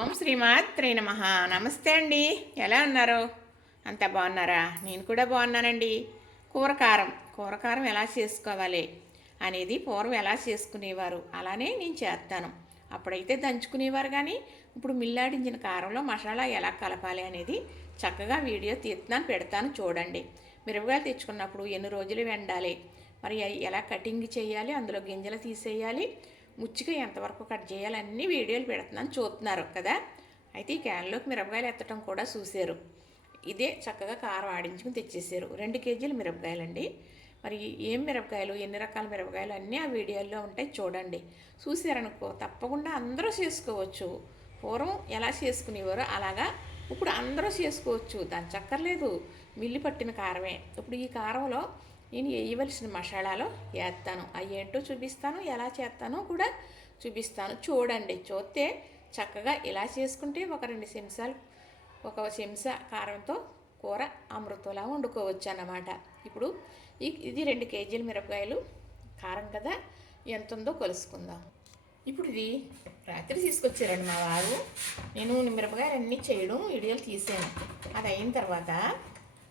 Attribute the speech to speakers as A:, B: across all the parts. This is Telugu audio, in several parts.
A: ఓం శ్రీమాత్రే నమ. నమస్తే అండి. ఎలా ఉన్నారు? అంత బాగున్నారా? నేను కూడా బాగున్నానండి. కూరకారం. కూరకారం ఎలా చేసుకోవాలి అనేది పూర్వం ఎలా చేసుకునేవారు? అలానే నేను చేస్తాను. అప్పుడైతే దంచుకునేవారు కానీ ఇప్పుడు మిల్లాడించిన కారంలో మసాలా ఎలా కలపాలి అనేది చక్కగా వీడియో తీస్తున్నాను పెడతాను చూడండి. మిరపకాయలు తెచ్చుకున్నప్పుడు ఎన్ని రోజులు వెండాలి? మరి ఎలా కటింగ్ చేయాలి? అందులో గింజలు తీసేయాలి? ముచ్చిగా ఎంతవరకు కట్ చేయాలి అన్ని వీడియోలు పెడుతున్నాను చూస్తున్నారు కదా. అయితే ఈ క్యాన్లోకి మిరపకాయలు ఎత్తడం కూడా చూశారు. ఇదే చక్కగా కారం ఆడించుకుని తెచ్చేసారు రెండు కేజీలు మిరపకాయలండి. మరి ఏం మిరపకాయలు ఎన్ని రకాల మిరపకాయలు అన్నీ ఆ వీడియోల్లో ఉంటాయి చూడండి. చూసారనుకో తప్పకుండా అందరూ చేసుకోవచ్చు. పూర్వం ఎలా చేసుకునేవారో అలాగా ఇప్పుడు అందరూ చేసుకోవచ్చు. దాని చక్కర్లేదు. మిల్లి పట్టిన కారమే. ఇప్పుడు ఈ కారంలో నేను వేయవలసిన మసాలాలో వేస్తాను. అవి ఏంటో చూపిస్తాను ఎలా చేస్తానో కూడా చూపిస్తాను. చూడండి చూస్తే చక్కగా ఇలా చేసుకుంటే ఒక రెండు చెంచాలు ఒక చెంచా కారంతో కూర అమృతంలా వండుకోవచ్చు అన్నమాట ఇప్పుడు ఈ ఇది రెండు కేజీల మిరపకాయలు కారం కదా ఎంత ఉందో కొలుసుకుందాం. ఇప్పుడు ఇది రాత్రి తీసుకొచ్చారండి మా వారు. నేను మిరపకాయలు అన్నీ చేయడం వీడియోలు తీసాను. అది అయిన తర్వాత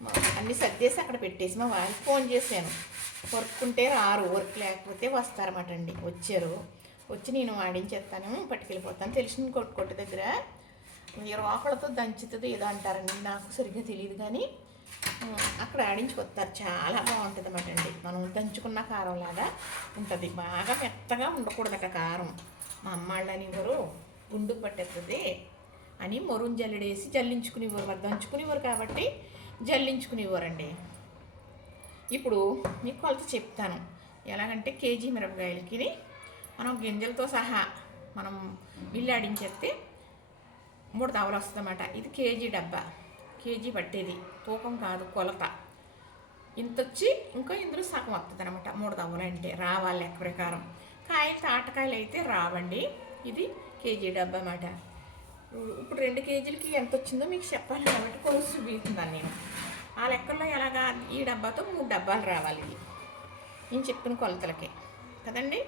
A: అన్నీ సర్దేసి అక్కడ పెట్టేసి మా వారికి ఫోన్ చేశాను. వర్క్ ఉంటే రారు వర్క్ లేకపోతే వస్తారన్నమాట అండి. వచ్చారు. వచ్చి నేను ఆడించేస్తాను పట్టుకెళ్ళిపోతాను. తెలిసిన కొట్టు కొట్టు దగ్గర రోకలతో దంచుతుంది ఏదో అంటారండి. నాకు సరిగ్గా తెలియదు కానీ అక్కడ ఆడించుకొస్తారు చాలా బాగుంటుంది అన్నమాట అండి. మనం దంచుకున్న కారం లాగా ఉంటుంది. బాగా మెత్తగా ఉండకూడదు అక్కడ కారం. మా అమ్మాళ్ళని ఎవరు గుండు పట్టేస్తుంది అని మొరుం జల్లెడేసి జల్లించుకునేవారు. మరి దంచుకునేవారు కాబట్టి జల్లించుకునేవారండి ఇప్పుడు మీకు కొలత చెప్తాను. ఎలాగంటే కేజీ మిరపకాయలకి మనం గింజలతో సహా మనం బిల్లాడించేస్తే మూడు తవలు వస్తుందన్నమాట. ఇది కేజీ డబ్బా. కేజీ పట్టేది. తూకం కాదు కొలత. ఇంత వచ్చి ఇంకా ఇందులో సగం వస్తుంది అనమాట మూడు తవ్వలు అంటే రావాలి లెక్క ప్రకారం. కాయలు తాటకాయలు అయితే రావండి. ఇది కేజీ డబ్బా అన్నమాట. ఇప్పుడు రెండు కేజీలకి ఎంత వచ్చిందో మీకు చెప్పాలి కాబట్టి కొలుసు చూపిస్తున్నాను నేను. ఆ లెక్కల్లో ఎలాగా ఈ డబ్బాతో మూడు డబ్బాలు రావాలి ఇది నేను చెప్పిన కొలతలకే. కదండి?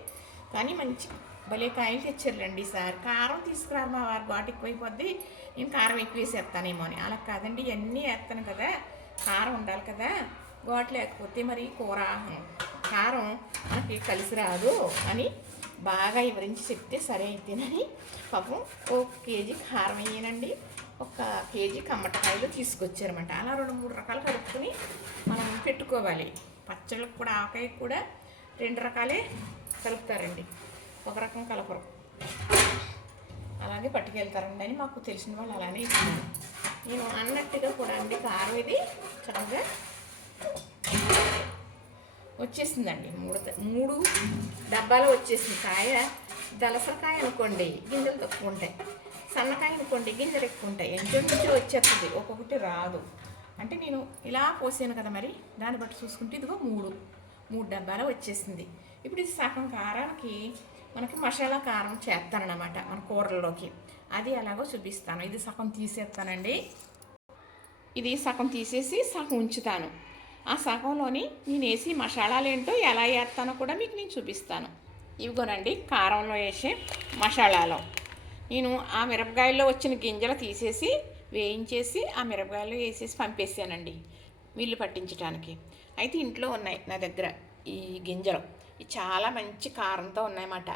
A: కానీ మంచి భలే కాయలు తెచ్చారులేండి ఈసారి కారం తీసుకురారు మా వారు ఘాటు ఎక్కువైపోద్ది. నేను కారం ఎక్కువ వేసేస్తానేమో అని. అలా కాదండి ఇవన్నీ వేస్తాను కదా. కారం ఉండాలి కదా. ఘాటు లేకపోతే మరి కూర కారం మనకి కలిసి రాదు అని బాగా వివరించి చెప్తే సరే అయితేనని. పాపం ఒక కేజీ కారం వేయనండి ఒక కేజీ కమ్మటకాయలు తీసుకొచ్చారన్నమాట. అలా రెండు మూడు రకాలు కలుపుకొని మనం పెట్టుకోవాలి. పచ్చళ్ళకు కూడా ఆకాయ కూడా రెండు రకాలే కలుపుతారండి. ఒక రకం కలపరు. అలాగే పట్టుకెళ్తారండి అని మాకు తెలిసిన వాళ్ళు అలానే ఇస్తున్నారు నేను అన్నట్టుగా కూడా అండి కారం ఇది చక్కగా వచ్చేసిందండి. మూడు మూడు డబ్బాలు వచ్చేసింది. కాయ దలసరకాయ అనుకోండి గింజలు తక్కువ ఉంటాయి. సన్నకాయ అనుకోండి గింజలు ఎక్కువ ఉంటాయి. ఎంతో వచ్చేస్తుంది. ఒక్కొక్కటి రాదు. అంటే నేను ఇలా పోసాను కదా మరి దాన్ని బట్టి చూసుకుంటే ఇదిగో మూడు మూడు డబ్బాలు వచ్చేసింది. ఇప్పుడు ఇది సగం కారానికి మనకి మసాలా కారం చేస్తానన్నమాట మన కూరల్లోకి. అది ఎలాగో చూపిస్తాను. ఇది సగం తీసేస్తానండి. ఇది సగం తీసేసి సగం ఉంచుతాను. ఆ సగంలోని నేను వేసి మసాలాలు ఏంటో ఎలా వేస్తానో కూడా మీకు నేను చూపిస్తాను. ఇవిగోనండి కారంలో వేసే మసాలాలు. నేను ఆ మిరపకాయల్లో వచ్చిన గింజలు తీసేసి వేయించేసి ఆ మిరపకాయలు వేసేసి పంపేసానండి మిల్లు పట్టించడానికి అయితే ఇంట్లో ఉన్నాయి నా దగ్గర ఈ గింజలు. ఇవి చాలా మంచి కారంతో ఉన్నాయన్నమాట.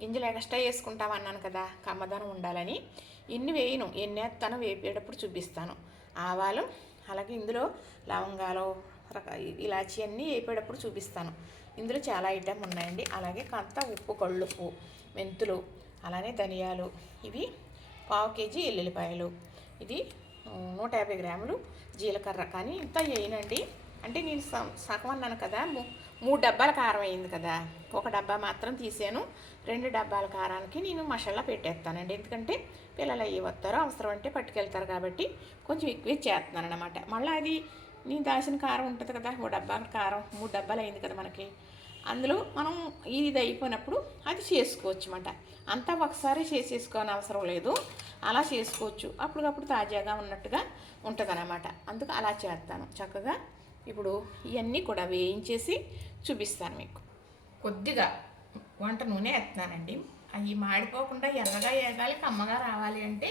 A: గింజలు ఎక్స్ట్రా వేసుకుంటామన్నాను కదా కమ్మదనం ఉండాలని. ఎన్ని వేయను ఎన్ని వేస్తానో వేపేటప్పుడు చూపిస్తాను. ఆవాలు అలాగే ఇందులో లవంగాలు రక ఇలాచి అన్నీ వేపేటప్పుడు చూపిస్తాను. ఇందులో చాలా ఐటెం ఉన్నాయండి. అలాగే కంత ఉప్పు కళ్ళుప్పు మెంతులు అలానే ధనియాలు. ఇవి పావు కేజీ ఎల్లుల్లిపాయలు. ఇది నూట యాభై గ్రాములు జీలకర్ర. కానీ ఇంత వేయనండి. అంటే నేను సగం అన్నాను కదా మూ- మూడు డబ్బాల కారం అయింది కదా. ఒక డబ్బా మాత్రం తీసాను. రెండు డబ్బాల కారానికి నేను మసాలా పెట్టేస్తానండి. ఎందుకంటే పిల్లలు అయ్యి వస్తారు అవసరం అంటే పట్టుకెళ్తారు కాబట్టి కొంచెం ఎక్కువ చేస్తున్నాను అనమాట మళ్ళీ అది నేను దాచిన కారం ఉంటుంది కదా ఓ డబ్బా కారం మూడు డబ్బాలు అయింది కదా మనకి. అందులో మనం ఇది అయిపోయినప్పుడు అది చేసుకోవచ్చు అనమాట అంతా ఒకసారి చేసేసుకోని అవసరం లేదు. అలా చేసుకోవచ్చు. అప్పటికప్పుడు తాజాగా ఉన్నట్టుగా ఉంటుందన్నమాట. అందుకు అలా చేస్తాను. చక్కగా ఇప్పుడు ఇవన్నీ కూడా వేయించేసి చూపిస్తాను మీకు. కొద్దిగా వంట నూనె వేస్తున్నానండి. అవి మాడిపోకుండా ఎర్రగా వేగాలి కమ్మగా రావాలి అంటే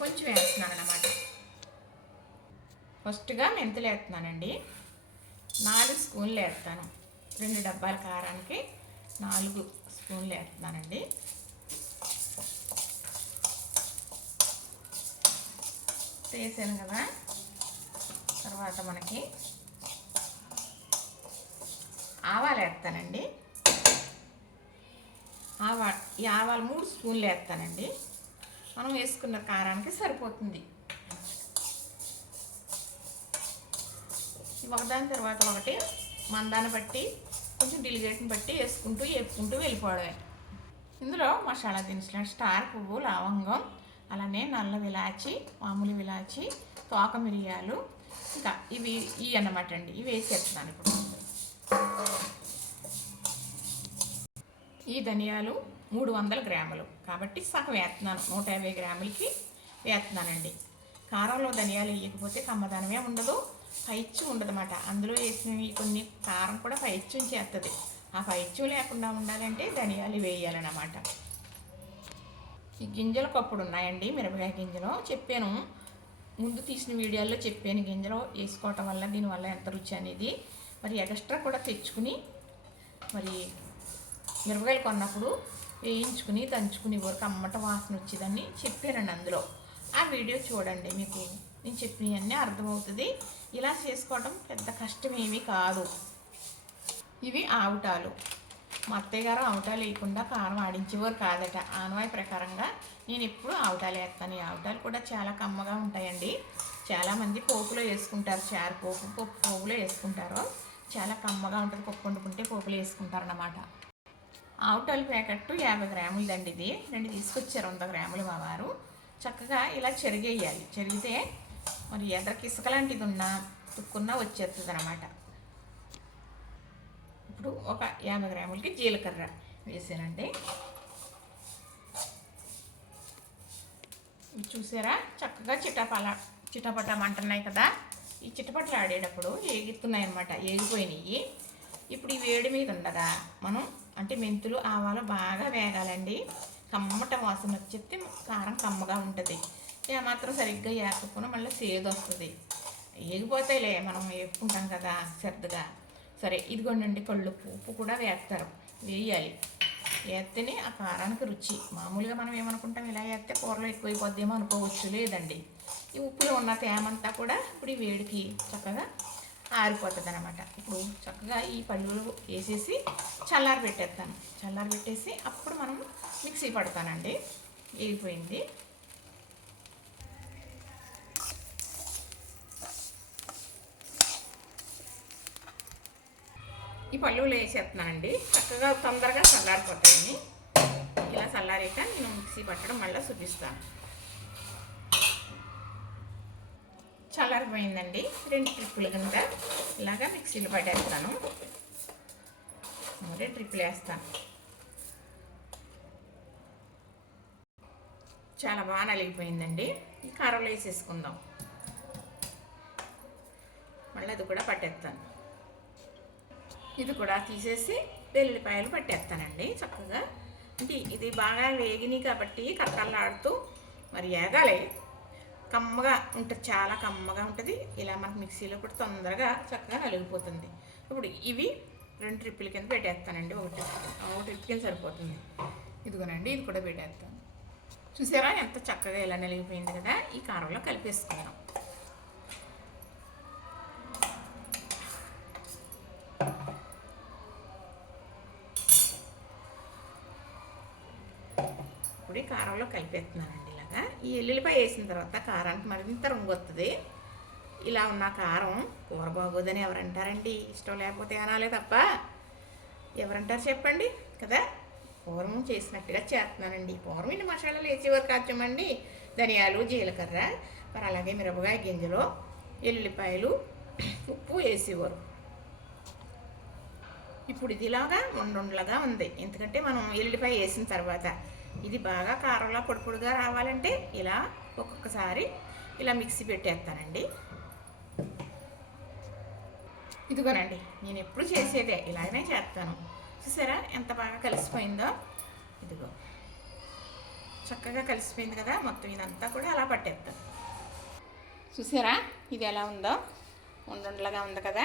A: కొంచెం వేస్తున్నాను అన్నమాట ఫస్ట్గా మెంతులు వేస్తున్నానండి నాలుగు స్పూన్లు వేస్తాను రెండు డబ్బాల కారానికి నాలుగు స్పూన్లు వేస్తున్నానండి వేసాను కదా? తర్వాత మనకి ఆవాలు వేస్తానండి. ఆవా ఈ ఆవాలు మూడు స్పూన్లు వేస్తానండి. మనం వేసుకున్న కారానికి సరిపోతుంది. ఒకదాని తర్వాత ఒకటి మందాన్ని బట్టి కొంచెం డిలిగేట్ని బట్టి వేసుకుంటూ వేపుకుంటూ వెళ్ళిపోవడమే. ఇందులో మసాలా దినుసులు స్టార్ పువ్వు లవంగం అలానే నల్ల విలాచి మామూలు విలాచి తోక మిరియాలు ఇంకా ఇవి ఇవి అన్నమాట అండి. ఇవి వేసేస్తున్నాను ఇప్పుడు. ఈ ధనియాలు మూడు వందల గ్రాములు. కాబట్టి సగం వేస్తున్నాను. నూట యాభై గ్రాములకి వేస్తున్నానండి. కారంలో ధనియాలు వేయకపోతే కమ్మదనమే ఉండదు. పైచ్చు ఉండదన్నమాట అందులో వేసినవి కొన్ని కారం కూడా పైత్యం చేస్తుంది ఆ పైత్యం లేకుండా ఉండాలంటే ధనియాలు వేయాలన్నమాట. ఈ గింజలు కప్పుడు ఉన్నాయండి మిరపకాయ గింజలు. చెప్పాను ముందు తీసిన వీడియోల్లో చెప్పాను గింజలు వేసుకోవటం వల్ల దీనివల్ల ఎంత రుచి అనేది. మరి ఎక్స్ట్రా కూడా తెచ్చుకుని మరి మిరపకాయలు కొన్నప్పుడు వేయించుకుని దంచుకుని వరకు అమ్మట వాసన వచ్చేదని చెప్పానండి అందులో. ఆ వీడియో చూడండి మీకు. నేను చెప్పినవన్నీ అర్థమవుతుంది. ఇలా చేసుకోవడం పెద్ద కష్టం ఏమీ కాదు. ఇవి ఆవుటాలు. మా అత్తయ్య గారు ఆవుటాలు వేయకుండా కారం ఆడించేవారు కాదట. ఆనవాయి ప్రకారంగా నేను ఎప్పుడు ఆవుటాలు వేస్తాను. ఈ ఆవుటాలు కూడా చాలా కమ్మగా ఉంటాయండి. చాలామంది పోపులో వేసుకుంటారు. చారు పోపు పప్పు పోపులో వేసుకుంటారు. చాలా కమ్మగా ఉంటుంది. పప్పు వండుకుంటే పోపులో వేసుకుంటారు అన్నమాట ఆవుటాలు ప్యాకెట్ యాభై గ్రాములు దండి ఇది. రెండు తీసుకొచ్చారు వంద గ్రాములు మా వారు. చక్కగా ఇలా చెరిగేయాలి. చెరిగితే మరి ఎదరికి ఇసుక లాంటిది ఉన్నా తుక్కున్నా వచ్చేస్తుంది అనమాట ఇప్పుడు ఒక యాభై గ్రాములకి జీలకర్ర వేసానండి. చూసారా? చక్కగా చిటపల చిటపటం అంటున్నాయి కదా? ఈ చిటపటలు ఆడేటప్పుడు ఏగిస్తున్నాయి అనమాట ఏగిపోయినాయి ఇప్పుడు ఈ వేడి మీద ఉండగా మనం అంటే మెంతులు ఆవాలు బాగా వేగాలండి. కమ్మట వాసన వచ్చేస్తే కారం కమ్మగా ఉంటుంది. ఏమాత్రం సరిగ్గా ఏకపోయినా మళ్ళీ సేదు వస్తుంది ఏగిపోతాయిలే మనం వేపుకుంటాం కదా శ్రద్ధగా. సరే ఇదిగోండి కళ్ళు. ఉప్పు కూడా వేస్తారు. వేయాలి. వేస్తేనే ఆ కారానికి రుచి. మామూలుగా మనం ఏమనుకుంటాం ఇలా వేస్తే కూరలో ఎక్కువైపోద్దేమో అనుకోవచ్చు లేదండి. ఈ ఉప్పులో ఉన్న తేమంతా కూడా ఇప్పుడు ఈ వేడికి చక్కగా ఆరిపోతుంది అనమాట ఇప్పుడు చక్కగా ఈ పళ్ళు వేసేసి చల్లారి పెట్టేస్తాను చల్లారి పెట్టేసి అప్పుడు మనం మిక్సీ పడతానండి. వేగిపోయింది. ఈ పళ్ళువులు వేసేస్తున్నాను అండి. చక్కగా తొందరగా చల్లారిపోతాయని ఇలా చల్లారాక నేను మిక్సీ పట్టడం మళ్ళీ చూపిస్తాను. చల్లారిపోయిందండి. రెండు ట్రిప్పులు కింద ఇలాగా మిక్సీలు పట్టేస్తాను. రెండు ట్రిప్పులు వేస్తాను. చాలా బాగా నలిగిపోయిందండి. ఈ కారంలో వేసేసుకుందాం. మళ్ళీ అది కూడా పట్టేస్తాను. ఇది కూడా తీసేసి వెల్లుల్లిపాయలు పట్టేస్తానండి చక్కగా. అంటే ఇది బాగా వేగినాయి కాబట్టి కక్కలాడుతూ మరి ఏగాలి. కమ్మగా ఉంటుంది చాలా కమ్మగా ఉంటుంది. ఇలా మనకు మిక్సీలో కూడా తొందరగా చక్కగా నలిగిపోతుంది. ఇప్పుడు ఇవి రెండు ట్రిప్పుల కింద పెట్టేస్తానండి. ఒకటి ఒక ట్రిప్ కింద సరిపోతుంది. ఇదిగోనండి ఇది కూడా పెట్టేస్తాను. చూసారా ఎంత చక్కగా ఇలా నలిగిపోయింది కదా? ఈ కారంలో కలిపేసుకుందాం. ఇప్పుడు ఈ కారంలో కలిపేస్తున్నానండి ఇలాగా. ఈ ఎల్లుల్లిపాయ వేసిన తర్వాత కారానికి మరింత రంగు వస్తుంది ఇలా ఉన్న కారం కూర బాగోదని ఎవరంటారండి? ఇష్టం లేకపోతే అనాలే తప్ప. ఎవరంటారు చెప్పండి కదా? పూర్వం చేసినట్టుగా చేస్తున్నానండి. పూర్వం ఇన్ని మసాలాలు వేసేవారు కాచమండి ధనియాలు జీలకర్ర మరి అలాగే మిరపకాయ గింజలు ఎల్లుల్లిపాయలు ఉప్పు వేసేవారు. ఇప్పుడు ఇది ఇలాగా ఉండలాగా ఉంది. ఎందుకంటే మనం ఎల్లుల్లిపాయ వేసిన తర్వాత ఇది బాగా కారంలో పొడి పొడిగా రావాలంటే ఇలా ఒక్కొక్కసారి ఇలా మిక్సీ పెట్టేస్తానండి. ఇదిగోనండి నేను ఎప్పుడు చేసేదే ఇలాగనే చేస్తాను. చూసారా ఎంత బాగా కలిసిపోయిందో? ఇదిగో చక్కగా కలిసిపోయింది కదా మొత్తం ఇదంతా కూడా అలా పట్టేస్తాను చూసారా ఇది ఎలా ఉందో? ఉండుండలాగా ఉంది కదా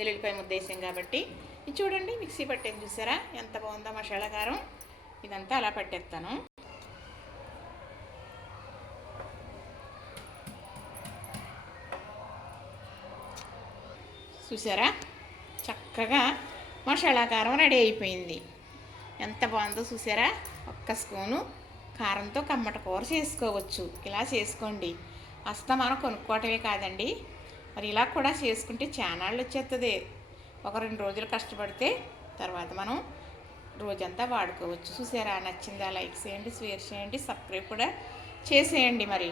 A: ఎల్లుల్లిపాయ ముద్దేసాం కాబట్టి. ఇది చూడండి మిక్సీ పట్టేది చూసారా? ఎంత బాగుందో మసాలా కారం. ఇదంతా అలా పెట్టేస్తాను. చూసారా? చక్కగా మసాలా కారం రెడీ అయిపోయింది. ఎంత బాగుందో చూసారా? ఒక్క స్పూను కారంతో కమ్మట కూర చేసుకోవచ్చు. ఇలా చేసుకోండి. అస్తమానం కొనుక్కోవటమే కాదండి. మరి ఇలా కూడా చేసుకుంటే చానాళ్ళు వచ్చేస్తుంది ఒక రెండు రోజులు కష్టపడితే తర్వాత మనం రోజంతా వాడుకోవచ్చు. చూసారా? నచ్చిందా? లైక్ చేయండి షేర్ చేయండి సబ్స్క్రైబ్ కూడా చేసేయండి మరి.